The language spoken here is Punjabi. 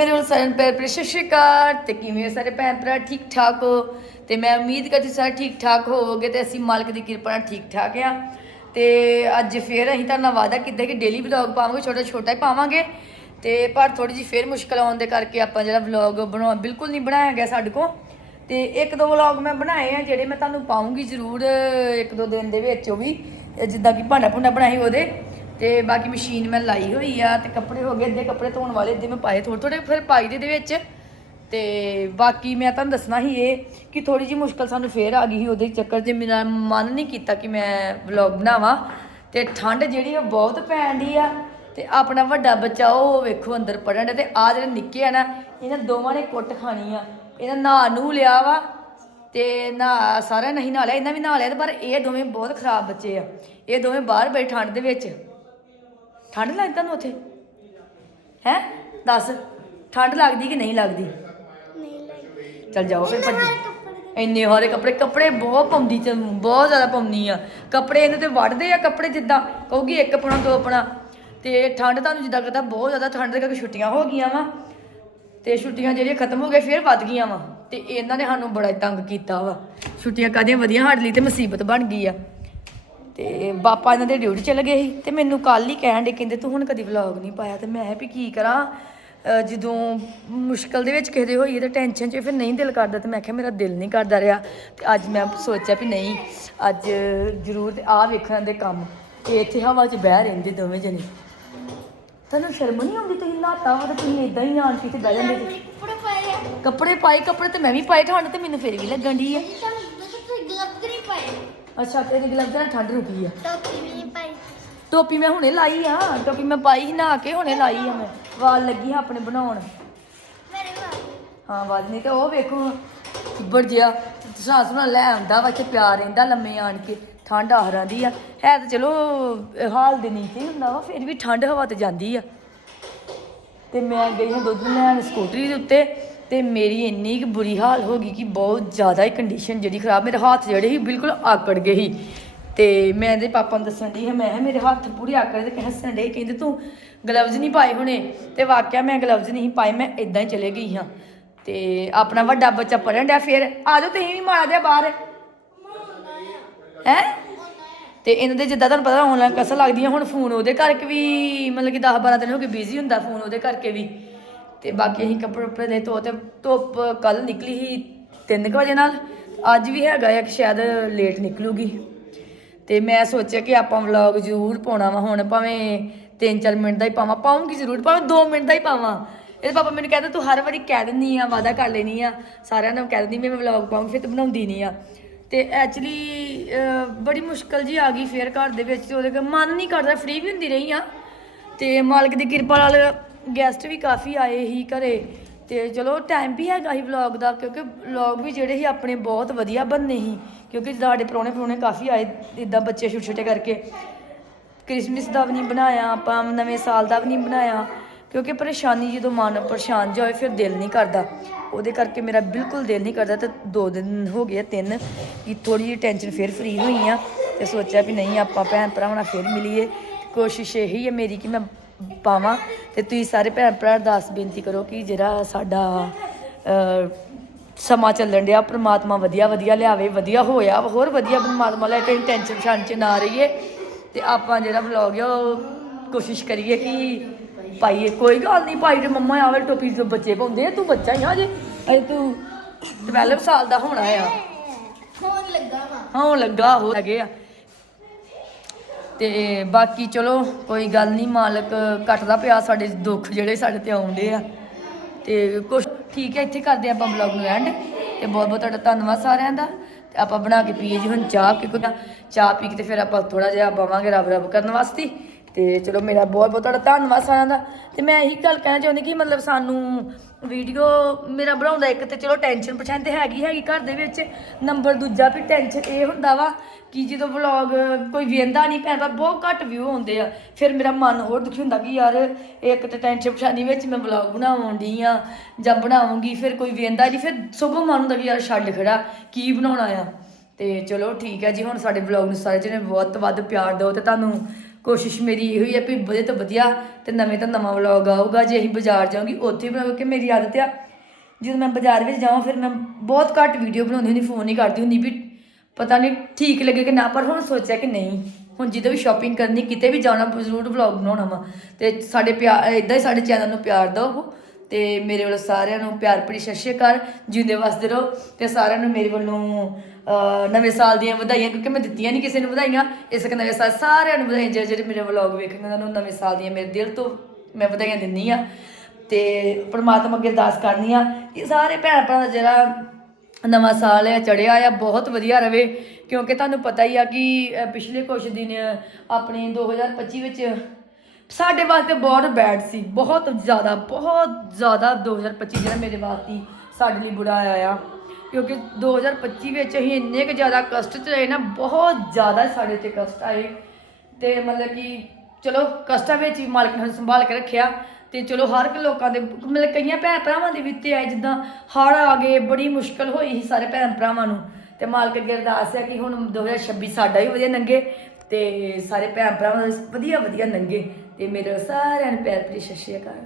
ਮੇਰੇ ਵੱਲ ਸਾਰਿਆਂ ਨੂੰ ਪਿਆਰ ਭਰੀ, ਸਤਿ ਸ਼੍ਰੀ ਅਕਾਲ। ਤੇ ਕਿਵੇਂ ਹੋ ਸਾਰੇ ਭੈਣ ਭਰਾ? ਠੀਕ ਠਾਕ ਹੋ? ਤੇ ਮੈਂ ਉਮੀਦ ਕਰਦੀ ਸਾਰੇ ਠੀਕ ਠਾਕ ਹੋਵੋਗੇ ਤੇ ਅਸੀਂ ਮਾਲਕ ਦੀ ਕਿਰਪਾ ਨਾਲ ਠੀਕ ਠਾਕ ਆ। ਤੇ ਅੱਜ ਫੇਰ ਅਸੀਂ ਤੁਹਾਨੂੰ ਵਾਅਦਾ ਕੀਤਾ ਕਿ ਡੇਲੀ ਵਲੌਗ ਪਾਵਾਂਗੇ, ਛੋਟਾ ਛੋਟਾ ਹੀ ਪਾਵਾਂਗੇ। ਤੇ ਪਰ ਥੋੜੀ ਜਿਹੀ ਫੇਰ ਮੁਸ਼ਕਲ ਆਉਣ ਦੇ ਕਰਕੇ ਆਪਾਂ ਜਿਹੜਾ ਵਲੌਗ ਬਣਾ ਬਿਲਕੁਲ ਨਹੀਂ ਬਣਾਇਆ ਗਿਆ ਸਾਡੇ ਕੋਲ। ਤੇ ਇੱਕ ਦੋ ਵਲੌਗ ਮੈਂ ਬਣਾਏ ਆ ਜਿਹੜੇ ਮੈਂ ਤੁਹਾਨੂੰ ਪਾਉਂਗੀ ਜ਼ਰੂਰ ਇੱਕ ਦੋ ਦਿਨ ਦੇ ਵਿੱਚ ਉਹ ਵੀ, ਜਿੱਦਾਂ ਕਿ ਭਾਂਡਾ ਭੁੰਡਾ ਬਣਾਈ ਉਹਦੇ। ਤੇ ਬਾਕੀ ਮਸ਼ੀਨ ਮੈਂ ਲਾਈ ਹੋਈ ਆ ਤੇ ਕੱਪੜੇ ਹੋ ਗਏ, ਅੱਧੇ ਕੱਪੜੇ ਧੋਣ ਵਾਲੇ, ਅੱਧੇ ਮੈਂ ਪਾਏ ਥੋੜੇ ਥੋੜੇ ਫਿਰ ਪਾਈ ਦੇ ਦੇ ਵਿੱਚ। ਤੇ ਬਾਕੀ ਮੈਂ ਤੁਹਾਨੂੰ ਦੱਸਣਾ ਹੀ ਇਹ ਕਿ ਥੋੜੀ ਜਿਹੀ ਮੁਸ਼ਕਲ ਸਾਨੂੰ ਫੇਰ ਆ ਗਈ ਸੀ, ਉਹਦੇ ਚੱਕਰ 'ਚ ਮੇਰਾ ਮਨ ਨਹੀਂ ਕੀਤਾ ਕਿ ਮੈਂ ਵਲੌਗ ਬਣਾਵਾਂ। ਤੇ ਠੰਡ ਜਿਹੜੀ ਉਹ ਬਹੁਤ ਪੈਣ ਦੀ ਆ। ਤੇ ਆਪਣਾ ਵੱਡਾ ਬੱਚਾ ਉਹ ਵੇਖੋ ਅੰਦਰ ਪੜਨ ਡਿਆ। ਤੇ ਆ ਜਿਹੜੇ ਨਿੱਕੇ ਆ ਨਾ, ਇਹਨਾਂ ਦੋਵਾਂ ਨੇ ਕੁੱਟ ਖਾਣੀ ਆ। ਇਹਨਾਂ ਨਹਾ ਨੂੰ ਲਿਆ ਵਾ, ਤੇ ਨਾ ਸਾਰਿਆਂ ਨਹੀਂ ਨਹਾ ਲਿਆ, ਇਹਨਾਂ ਵੀ ਨਹਾ ਲਿਆ ਪਰ ਇਹ ਦੋਵੇਂ ਬਹੁਤ ਖਰਾਬ ਬੱਚੇ ਆ। ਇਹ ਦੋਵੇਂ ਬਾਹਰ ਬੈਠੇ ਠੰਡ ਦੇ ਵਿੱਚ। ਠੰਡ ਲੱਗਦੀ ਤੁਹਾਨੂੰ ਉੱਥੇ? ਹੈ? ਦੱਸ ਠੰਡ ਲੱਗਦੀ ਕਿ ਨਹੀਂ ਲੱਗਦੀ? ਚੱਲ ਜਾਓ ਫਿਰ ਭੱਜੀ ਇੰਨੇ ਹਾਰੇ ਕੱਪੜੇ ਕੱਪੜੇ ਬਹੁਤ ਪਾਉਂਦੀ ਚ ਬਹੁਤ ਜ਼ਿਆਦਾ ਪਾਉਂਦੀ ਆ। ਕੱਪੜੇ ਇਹਨੂੰ ਤੇ ਵੱਢਦੇ ਆ ਕੱਪੜੇ ਜਿੱਦਾਂ ਕਹੂਗੀ ਇੱਕ ਆਪਣਾ ਦੋ ਆਪਣਾ। ਤੇ ਠੰਡ ਤੁਹਾਨੂੰ ਜਿੱਦਾਂ ਕਰਦਾ ਬਹੁਤ ਜ਼ਿਆਦਾ ਠੰਡ ਦੇ ਕਰਕੇ ਛੁੱਟੀਆਂ ਹੋ ਗਈਆਂ ਵਾ। ਤੇ ਛੁੱਟੀਆਂ ਜਿਹੜੀਆਂ ਖਤਮ ਹੋ ਗਈਆਂ ਫਿਰ ਵੱਧ ਗਈਆਂ ਵਾ। ਤੇ ਇਹਨਾਂ ਨੇ ਸਾਨੂੰ ਬੜਾ ਤੰਗ ਕੀਤਾ ਵਾ। ਛੁੱਟੀਆਂ ਕਾਦੀਆਂ ਵਧੀਆ ਸਾਡੇ ਲਈ ਤੇ ਮੁਸੀਬਤ ਬਣ ਗਈ ਆ। ਤੇ ਪਾਪਾ ਇਹਨਾਂ ਦੇ ਡਿਊਟੀ ਚਲੇ ਗਏ ਸੀ ਤੇ ਮੈਨੂੰ ਕੱਲ ਹੀ ਕਹਿਣ ਦੇ ਕਹਿੰਦੇ ਤੂੰ ਹੁਣ ਕਦੀ ਵਲੌਗ ਨਹੀਂ ਪਾਇਆ ਤੇ ਮੈਂ ਵੀ ਕੀ ਕਰਾਂ ਜਦੋਂ ਮੁਸ਼ਕਲ ਦੇ ਵਿੱਚ ਕਿਸੇ ਦੇ ਹੋਈਏ ਤੇ ਟੈਨਸ਼ਨ 'ਚ ਫਿਰ ਨਹੀਂ ਦਿਲ ਕਰਦਾ ਤੇ ਮੈਂ ਕਿਹਾ ਮੇਰਾ ਦਿਲ ਨਹੀਂ ਕਰਦਾ ਰਿਹਾ ਤੇ ਅੱਜ ਮੈਂ ਸੋਚਿਆ ਵੀ ਨਹੀਂ ਅੱਜ ਜ਼ਰੂਰ ਆ ਵੇਖਣ ਦੇ ਕੰਮ ਇਹ ਇੱਥੇ ਹਵਾ 'ਚ ਬਹਿ ਰਹਿੰਦੇ ਦੋਵੇਂ ਜਣੇ। ਤੁਹਾਨੂੰ ਸ਼ਰਮ ਨਹੀਂ ਆਉਂਦੀ ਤੁਸੀਂ ਨਹਾਤਾ ਵਾ ਤੇ ਤੁਸੀਂ ਇਦਾਂ ਹੀ ਆਣ ਕੇ ਤੇ ਬਹਿ ਜਾਂਦੇ ਜੀ ਕੱਪੜੇ ਪਾਏ ਕੱਪੜੇ ਪਾਏ ਕੱਪੜੇ ਤੇ ਮੈਂ ਵੀ ਪਾਏ ਠੰਡ ਤੇ ਮੈਨੂੰ ਫਿਰ ਵੀ ਲੱਗਣ ਦੀ ਆ। ਤਾਂ ਤੁਸੀਂ ਗਲਵਜ਼ ਨਹੀਂ ਪਾਏ। ਅੱਛਾ ਤੇਰੇ ਗਲਵਜ਼ ਨਾਲ ਠੰਡ ਰੁਕੀ ਆ। ਟੋਪੀ ਵੀ ਨਹੀਂ ਪਾਈ। ਟੋਪੀ ਮੈਂ ਹੁਣੇ ਲਾਈ ਆ ਟੋਪੀ ਮੈਂ ਪਾਈ ਸੀ ਨਹਾ ਕੇ ਹੁਣੇ ਲਾਈ ਆ ਮੈਂ। ਵਾਲ ਲੱਗੀ ਹਾਂ ਆਪਣੇ ਬਣਾਉਣ। ਮੇਰੇ ਵਾਲ। ਹਾਂ ਵਾਲ ਨਹੀਂ ਤੇ ਉਹ ਵੇਖੋ ਚਿੱਬੜ ਜਿਆ ਸਾਸ ਨਾਲ ਲੈ ਆਉਂਦਾ ਵਾ ਇੱਥੇ ਪਿਆਰ ਰਹਿੰਦਾ ਲੰਮੇ ਆਣ ਕੇ। ਠੰਡ ਆਹਰਾਂ ਦੀ ਆ। ਹੈ ਤਾਂ ਚਲੋ ਹਾਲ ਦੇ ਨੀਚੇ ਹੀ ਹੁੰਦਾ ਵਾ ਫਿਰ ਵੀ ਠੰਡ ਹਵਾ ਤੇ ਜਾਂਦੀ ਆ। ਤੇ ਮੈਂ ਗਈ ਹਾਂ ਦੁੱਧ ਲੈਣ ਸਕੂਟਰੀ ਦੇ ਉੱਤੇ। ਤੇ ਮੇਰੀ ਇੰਨੀ ਕੁ ਬੁਰੀ ਹਾਲ ਹੋ ਗਈ ਕਿ ਬਹੁਤ ਜ਼ਿਆਦਾ ਹੀ ਕੰਡੀਸ਼ਨ ਜਿਹੜੀ ਖਰਾਬ, ਮੇਰੇ ਹੱਥ ਜਿਹੜੇ ਸੀ ਬਿਲਕੁਲ ਆਕੜ ਗਏ ਸੀ। ਤੇ ਮੈਂ ਇਹਦੇ ਪਾਪਾ ਨੂੰ ਦੱਸਣ ਦੀ ਹਾਂ, ਮੈਂ ਕਿਹਾ ਮੇਰੇ ਹੱਥ ਪੂਰੇ ਆਕੜ ਤੇ ਹੱਸਣ ਡੇ ਕਹਿੰਦੇ ਤੂੰ ਗਲਵਜ਼ ਨਹੀਂ ਪਾਏ ਹੁਣੇ। ਤੇ ਵਾਕਿਆ ਮੈਂ ਗਲਵਜ਼ ਨਹੀਂ ਪਾਏ, ਮੈਂ ਇਦਾਂ ਹੀ ਚਲੇ ਗਈ ਹਾਂ। ਤੇ ਆਪਣਾ ਵੱਡਾ ਬੱਚਾ ਪੜਨ ਡਿਆ ਫਿਰ, ਆ ਜਾਓ ਤੁਸੀਂ ਵੀ ਮਾੜਾ ਜਿਹਾ ਬਾਹਰ। ਹੈ? ਤੇ ਇਹਨਾਂ ਦੇ ਜਿੱਦਾਂ ਤੁਹਾਨੂੰ ਪਤਾ ਆਨਲਾਈਨ ਕਲਾਸਾਂ ਲੱਗਦੀਆਂ, ਹੁਣ ਫੋਨ ਉਹਦੇ ਕਰਕੇ ਵੀ ਮਤਲਬ ਕਿ 10 12 ਦਿਨ ਹੋ ਗਏ ਬਿਜ਼ੀ ਹੁੰਦਾ ਫੋਨ ਉਹਦੇ ਕਰਕੇ ਵੀ। ਤੇ ਬਾਕੀ ਅਸੀਂ ਕੱਪੜੇ ਉੱਪਰੇ ਦੇ ਧੋ ਤੇ ਧੁੱਪ ਕੱਲ ਨਿਕਲੀ ਸੀ 3 ਵਜੇ ਨਾਲ, ਅੱਜ ਵੀ ਹੈਗਾ ਆ ਕਿ ਸ਼ਾਇਦ ਲੇਟ ਨਿਕਲੂਗੀ। ਤੇ ਮੈਂ ਸੋਚਿਆ ਕਿ ਆਪਾਂ ਵਲੌਗ ਜ਼ਰੂਰ ਪਾਉਣਾ ਵਾ, ਹੁਣ ਭਾਵੇਂ 3-4 ਮਿੰਟ ਦਾ ਹੀ ਪਾਵਾਂ, ਪਾਉਂਗੀ ਜ਼ਰੂਰ, ਭਾਵੇਂ 2 ਮਿੰਟ ਦਾ ਹੀ ਪਾਵਾਂ। ਇਹ ਪਾਪਾ ਮੈਨੂੰ ਕਹਿੰਦੇ, ਤੂੰ ਹਰ ਵਾਰੀ ਕਹਿ ਦਿੰਦੀ ਆ ਵਾਦਾ ਕਰ ਲੈਣੀ ਆ, ਸਾਰਿਆਂ ਨੂੰ ਕਹਿ ਦਿੰਦੀ, ਮੈਂ ਵਲੌਗ ਪਾਉਂਗੀ ਫਿਰ ਤੂੰ ਬਣਾਉਂਦੀ ਨਹੀਂ ਆ। ਤੇ ਐਕਚੁਅਲੀ ਬੜੀ ਮੁਸ਼ਕਲ ਜੀ ਆ ਗਈ ਫੇਰ ਘਰ ਦੇ ਵਿੱਚ ਉਹਦੇ ਮਨ ਨਹੀਂ ਕਰਦਾ ਫ੍ਰੀ ਵੀ ਹੁੰਦੀ ਰਹੀ ਆ। ਤੇ ਮਾਲਕ ਦੀ ਕਿਰਪਾ ਨਾਲ ਗੈਸਟ ਵੀ ਕਾਫੀ ਆਏ ਹੀ ਘਰੇ ਤੇ ਚਲੋ ਟਾਈਮ ਵੀ ਹੈਗਾ ਹੀ ਵਲੌਗ ਦਾ ਕਿਉਂਕਿ ਵਲੌਗ ਵੀ ਜਿਹੜੇ ਸੀ ਆਪਣੇ ਬਹੁਤ ਵਧੀਆ ਬਣਨੇ ਸੀ ਕਿਉਂਕਿ ਸਾਡੇ ਪ੍ਰਾਹੁਣੇ ਪ੍ਰਾਹੁਣੇ ਕਾਫੀ ਆਏ ਇਦਾਂ ਬੱਚੇ ਛੋਟੇ ਛੋਟੇ ਕਰਕੇ। ਕ੍ਰਿਸਮਸ ਦਾ ਵੀ ਨਹੀਂ ਬਣਾਇਆ, ਆਪਾਂ ਨਵੇਂ ਸਾਲ ਦਾ ਵੀ ਨਹੀਂ ਬਣਾਇਆ ਕਿਉਂਕਿ ਪਰੇਸ਼ਾਨੀ ਜਦੋਂ ਮਨ ਪਰੇਸ਼ਾਨ ਜਿਹਾ ਹੋਏ ਫਿਰ ਦਿਲ ਨਹੀਂ ਕਰਦਾ। ਉਹਦੇ ਕਰਕੇ ਮੇਰਾ ਬਿਲਕੁਲ ਦਿਲ ਨਹੀਂ ਕਰਦਾ ਤੇ ਦੋ ਦਿਨ ਹੋ ਗਏ ਤਿੰਨ ਕਿ ਥੋੜੀ ਜਿਹੀ ਟੈਨਸ਼ਨ ਫਿਰ ਫ੍ਰੀ ਹੋਈ ਆ ਤੇ ਸੋਚਿਆ ਵੀ ਨਹੀਂ ਆਪਾਂ ਭੈਣ ਭਰਾਵਾਂ ਨਾਲ ਫਿਰ ਮਿਲੀਏ। ਕੋਸ਼ਿਸ਼ ਇਹੀ ਹੈ ਮੇਰੀ ਕਿ ਮੈਂ ਪਾਵਾਂ ਤੇ ਤੁਸੀਂ ਸਾਰੇ ਭੈਣ ਭਰਾ ਅਰਦਾਸ ਬੇਨਤੀ ਕਰੋ ਕਿ ਜਿਹੜਾ ਸਾਡਾ ਸਮਾਂ ਚੱਲਣ ਡਿਆ ਪ੍ਰਮਾਤਮਾ ਵਧੀਆ ਵਧੀਆ ਲਿਆਵੇ ਵਧੀਆ ਹੋਇਆ ਹੋਰ ਵਧੀਆ ਪ੍ਰਮਾਤਮਾ ਲੈ ਕੇ ਟੈਨਸ਼ਨ ਛਾਣ ਚ ਨਾ ਰਹੀਏ ਤੇ ਆਪਾਂ ਜਿਹੜਾ ਵਲੌਗ ਆ ਉਹ ਕੋਸ਼ਿਸ਼ ਕਰੀਏ ਕਿ ਪਾਈਏ। ਕੋਈ ਗੱਲ ਨਹੀਂ ਭਾਈ ਤੇ ਮੰਮਾ ਆਵੇ ਟੋਪੀ ਤੋਂ ਬੱਚੇ ਪਾਉਂਦੇ ਆ ਤੂੰ ਬੱਚਾ ਹੀ ਆ ਜੇ। ਅਜੇ ਤੂੰ 12 ਸਾਲ ਦਾ ਹੋਣਾ ਆ। ਹੋਣ ਲੱਗਾ ਵਾ। ਹਾਂ ਲੱਗਾ ਹੋ ਲੱਗੇ ਆ। ਤੇ ਬਾਕੀ ਚਲੋ, ਕੋਈ ਗੱਲ ਨਹੀਂ ਮਾਲਕ ਕੱਟਦਾ ਪਿਆ ਸਾਡੇ ਦੁੱਖ ਜਿਹੜੇ ਸਾਡੇ ਤੇ ਆਉਂਦੇ ਆ। ਤੇ ਕੁਛ ਠੀਕ ਹੈ, ਇੱਥੇ ਕਰਦੇ ਆਪਾਂ ਬਲੌਗ ਨੂੰ ਐਂਡ ਤੇ ਬਹੁਤ ਬਹੁਤ ਤੁਹਾਡਾ ਧੰਨਵਾਦ ਸਾਰਿਆਂ ਦਾ। ਤੇ ਆਪਾਂ ਬਣਾ ਕੇ ਪੀਏ ਜੀ ਹੁਣ ਚਾਹ, ਕਿਉਂਕਿ ਚਾਹ ਪੀ ਕੇ ਤੇ ਫਿਰ ਆਪਾਂ ਥੋੜਾ ਜਿਹਾ ਪਾਵਾਂਗੇ ਰੱਬ ਰੱਬ ਕਰਨ ਵਾਸਤੇ। ਤੇ ਚਲੋ ਮੇਰਾ ਬਹੁਤ ਬਹੁਤ ਤੁਹਾਡਾ ਧੰਨਵਾਦ ਸਾਰਿਆਂ ਦਾ। ਤੇ ਮੈਂ ਇਹੀ ਗੱਲ ਕਹਿਣਾ ਚਾਹੁੰਦੀ ਕਿ ਮਤਲਬ ਸਾਨੂੰ ਵੀਡੀਓ ਮੇਰਾ ਬਣਾਉਂਦਾ ਇੱਕ ਤੇ ਚਲੋ ਟੈਨਸ਼ਨ ਪਛਾਣ ਤੇ ਹੈਗੀ ਹੈਗੀ ਘਰ ਦੇ ਵਿੱਚ। ਨੰਬਰ ਦੂਜਾ ਵੀ ਟੈਨਸ਼ਨ ਇਹ ਹੁੰਦਾ ਵਾ ਕਿ ਜਦੋਂ ਵਲੌਗ ਕੋਈ ਵੇਂਦਾ ਨਹੀਂ ਪੈਂਦਾ ਬਹੁਤ ਘੱਟ ਵਿਊ ਆਉਂਦੇ ਆ। ਫਿਰ ਮੇਰਾ ਮਨ ਹੋਰ ਦੁਖੀ ਹੁੰਦਾ ਕਿ ਯਾਰ ਇੱਕ ਤੇ ਟੈਨਸ਼ਨ ਪਛਾਣੀ ਵਿੱਚ ਮੈਂ ਵਲੌਗ ਬਣਾਉਣ ਡਈ ਆ ਜਾਂ ਬਣਾਉਂਗੀ, ਫਿਰ ਕੋਈ ਵੇਂਦਾ ਨਹੀਂ ਫਿਰ ਸਗੋਂ ਮਨ ਹੁੰਦਾ ਕਿ ਯਾਰ ਛੱਡ ਖੜਾ, ਕੀ ਬਣਾਉਣਾ ਆ। ਤੇ ਚਲੋ ਠੀਕ ਹੈ ਜੀ, ਹੁਣ ਸਾਡੇ ਵਲੌਗ ਨੂੰ ਸਾਰੇ ਜਣੇ ਬਹੁਤ ਵੱਧ ਪਿਆਰ ਦਿਓ ਤੇ ਤੁਹਾਨੂੰ ਕੋਸ਼ਿਸ਼ ਮੇਰੀ ਇਹੋ ਹੀ ਹੈ ਵੀ ਵਧੀਆ ਤੋਂ ਵਧੀਆ ਤੇ ਨਵੇਂ ਤੋਂ ਨਵਾਂ ਵਲੌਗ ਆਊਗਾ। ਜੇ ਅਸੀਂ ਬਾਜ਼ਾਰ ਜਾਵਾਂਗੀ ਉੱਥੇ ਵੀ ਬਣਾਉਂਗੀ ਕਿ ਮੇਰੀ ਆਦਤ ਆ। ਜਦੋਂ ਮੈਂ ਬਾਜ਼ਾਰ ਵਿੱਚ ਜਾਵਾਂ, ਫਿਰ ਮੈਂ ਬਹੁਤ ਘੱਟ ਵੀਡੀਓ ਬਣਾਉਂਦੀ ਹੁੰਦੀ ਫੋਨ ਹੀ ਕਰਦੀ ਹੁੰਦੀ ਵੀ ਪਤਾ ਨਹੀਂ ਠੀਕ ਲੱਗੇ ਕਿ ਨਾ, ਪਰ ਹੁਣ ਸੋਚਿਆ ਕਿ ਨਹੀਂ। ਹੁਣ ਜਦੋਂ ਵੀ ਸ਼ਾਪਿੰਗ ਕਰਨੀ, ਕਿਤੇ ਵੀ ਜਾਣਾ, ਜ਼ਰੂਰ ਵਲੌਗ ਬਣਾਉਣਾ ਵਾ। ਤੇ ਸਾਡੇ ਪਿਆਰ ਇਦਾਂ ਹੀ ਸਾਡੇ ਚੈਨਲ ਨੂੰ ਪਿਆਰ ਦਿਓ। ਤੇ ਮੇਰੇ ਵੱਲੋਂ ਸਾਰਿਆਂ ਨੂੰ ਪਿਆਰ ਭਰੀ ਸਤਿ ਸ਼੍ਰੀ ਅਕਾਲ। ਜਿਉਂਦੇ ਵਸਦੇ ਰਹੋ ਤੇ ਸਾਰਿਆਂ ਨੂੰ ਮੇਰੇ ਵੱਲੋਂ ਨਵੇਂ ਸਾਲ ਦੀਆਂ ਵਧਾਈਆਂ, ਕਿਉਂਕਿ ਮੈਂ ਦਿੱਤੀਆਂ ਨਹੀਂ ਕਿਸੇ ਨੂੰ ਵਧਾਈਆਂ, ਇਸ ਕਰਕੇ ਨਵੇਂ ਸਾਲ ਸਾਰਿਆਂ ਨੂੰ ਵਧਾਈਆਂ, ਜਿਹੜੇ ਜਿਹੜੇ ਮੇਰੇ ਵਲੌਗ ਵੇਖਣਗੇ ਉਹਨਾਂ ਨੂੰ ਨਵੇਂ ਸਾਲ ਦੀਆਂ ਮੇਰੇ ਦਿਲ ਤੋਂ ਮੈਂ ਵਧਾਈਆਂ ਦਿੰਦੀ ਆ ਤੇ ਪਰਮਾਤਮਾ ਅੱਗੇ ਅਰਦਾਸ ਕਰਨੀ ਆ ਕਿ ਸਾਰੇ ਭੈਣ ਭਰਾ ਦਾ ਜਿਹੜਾ ਨਵਾਂ ਸਾਲ ਹੈ ਚੜਿਆ ਆ, ਬਹੁਤ ਵਧੀਆ ਰਵੇ, ਕਿਉਂਕਿ ਤੁਹਾਨੂੰ ਪਤਾ ਹੀ ਆ ਕਿ ਪਿਛਲੇ ਕੁਝ ਦਿਨ ਆਪਣੇ 2025 ਵਿੱਚ ਸਾਡੇ ਵਾਸਤੇ ਬਹੁਤ ਬੈਡ ਸੀ, ਬਹੁਤ ਜ਼ਿਆਦਾ ਬਹੁਤ ਜ਼ਿਆਦਾ 2025 ਜਿਹੜਾ ਮੇਰੇ ਵਾਸਤੇ ਸਾਡੇ ਲਈ ਬੁਰਾ ਆਇਆ। ਕਿਉਂਕਿ 2025 ਵਿੱਚ ਅਸੀਂ ਇੰਨੇ ਕੁ ਜ਼ਿਆਦਾ ਕਸ਼ਟ ਚ ਰਹੇ ਨਾ, ਬਹੁਤ ਜ਼ਿਆਦਾ ਸਾਡੇ ਤੇ ਕਸ਼ਟ ਆਏ। ਤੇ ਮਤਲਬ ਕਿ ਚਲੋ, ਕਸ਼ਟਾਂ ਵਿੱਚ ਵੀ ਮਾਲਕ ਨੇ ਸਾਨੂੰ ਸੰਭਾਲ ਕੇ ਰੱਖਿਆ। ਤੇ ਚਲੋ, ਹਰ ਇੱਕ ਲੋਕਾਂ ਦੇ, ਮਤਲਬ ਕਈਆਂ ਭੈਣ ਭਰਾਵਾਂ ਦੇ ਵਿੱਚ ਆਏ, ਜਿੱਦਾਂ ਹੜ੍ਹ ਆ ਗਏ, ਬੜੀ ਮੁਸ਼ਕਲ ਹੋਈ ਸੀ ਸਾਰੇ ਭੈਣ ਭਰਾਵਾਂ ਨੂੰ। ਤੇ ਮਾਲਕ ਅੱਗੇ ਅਰਦਾਸ ਹੈ ਕਿ ਹੁਣ 2026 ਸਾਡਾ ਵੀ ਵਧੀਆ ਲੰਘੇ ਤੇ ਸਾਰੇ ਭੈਣ ਭਰਾਵਾਂ ਦਾ ਵਧੀਆ ਵਧੀਆ ਲੰਘੇ ਤੇ ਮੇਰੇ ਸਾਰਿਆਂ ਨੂੰ ਪਿਆਰ ਭਰੀ ਸਤਿ ਸ਼੍ਰੀ ਅਕਾਲ।